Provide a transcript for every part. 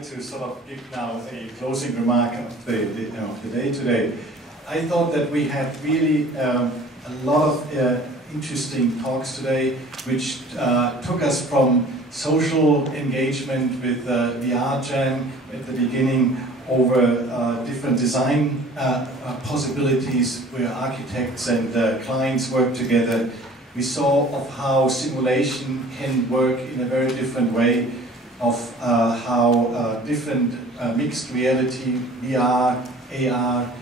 decided to sort of give now a closing remark of the day today. I thought that we had really a lot of interesting talks today, which took us from social engagement with the art jam at the beginning over different design possibilities where architects and clients work together. We saw of how simulation can work in a very different way, of how different mixed reality, VR, AR,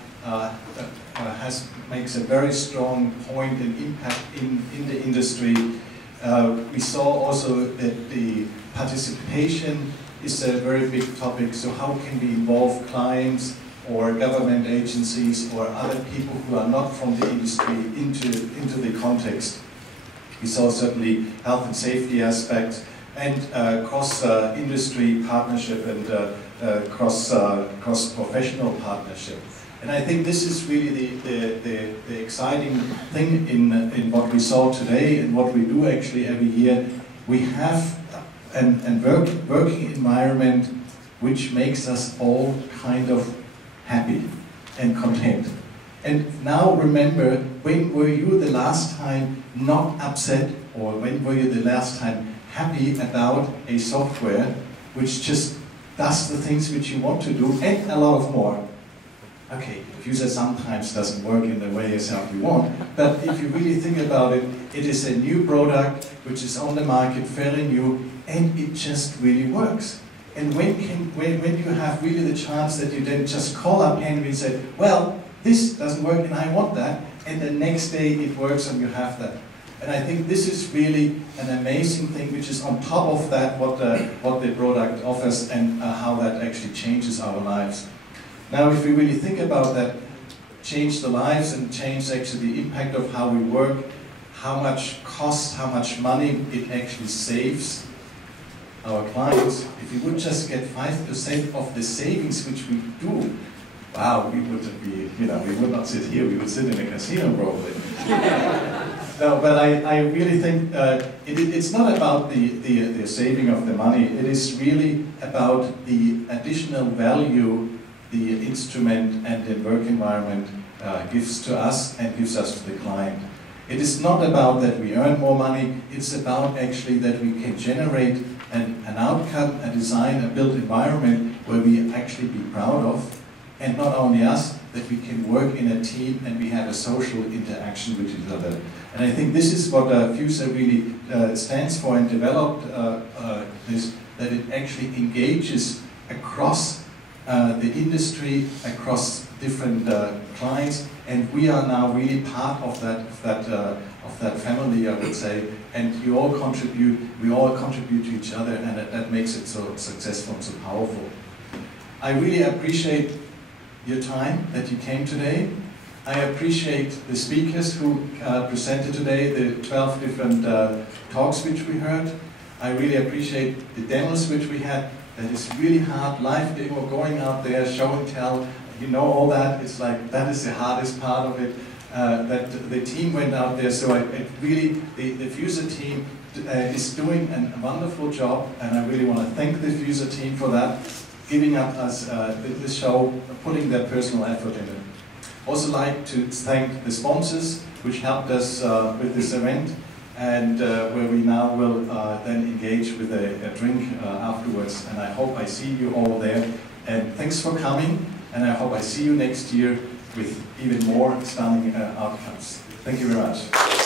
makes a very strong point and impact in the industry. We saw also that the participation is a very big topic, so how can we involve clients or government agencies or other people who are not from the industry into the context. We saw certainly health and safety aspects and cross-industry partnership and cross-professional partnership. And I think this is really the exciting thing in what we saw today and what we do actually every year. We have a working environment which makes us all kind of happy and content. And now remember, when were you the last time not upset, or when were you the last time happy about a software which just does the things which you want to do and a lot of more? Okay, user sometimes doesn't work in the way as you want, but if you really think about it, it is a new product which is on the market, fairly new, and it just really works. And when you have really the chance that you then just call up Henry and say, well, this doesn't work and I want that, and the next day it works and you have that. And I think this is really an amazing thing which is on top of that what the product offers and how that actually changes our lives. Now if we really think about that, change the lives and change actually the impact of how we work, how much cost, how much money it actually saves our clients. If we would just get 5% of the savings which we do, wow, we wouldn't be, we would not sit here, we would sit in a casino probably. No, but I really think it's not about the saving of the money, it is really about the additional value the instrument and the work environment gives to us and gives us to the client. It is not about that we earn more money, it's about actually that we can generate an outcome, a design, a built environment where we actually be proud of, and not only us, that we can work in a team and we have a social interaction with each other. And I think this is what FUSA really stands for and developed that it actually engages across the industry, across different clients, and we are now really part of that family, I would say. And you all contribute, we all contribute to each other, and that makes it so successful and so powerful. I really appreciate your time that you came today. I appreciate the speakers who presented today, the 12 different talks which we heard. I really appreciate the demos which we had. That is really hard, live demo, going out there, show and tell, all that. It's like, that is the hardest part of it. That the team went out there, so really, the FUSA team is doing a wonderful job, and I really want to thank the FUSA team for that, giving up us this show, putting their personal effort in it. Also like to thank the sponsors, which helped us with this event, and where we now will then engage with a drink afterwards. And I hope I see you all there. And thanks for coming, and I hope I see you next year with even more stunning outcomes. Thank you very much.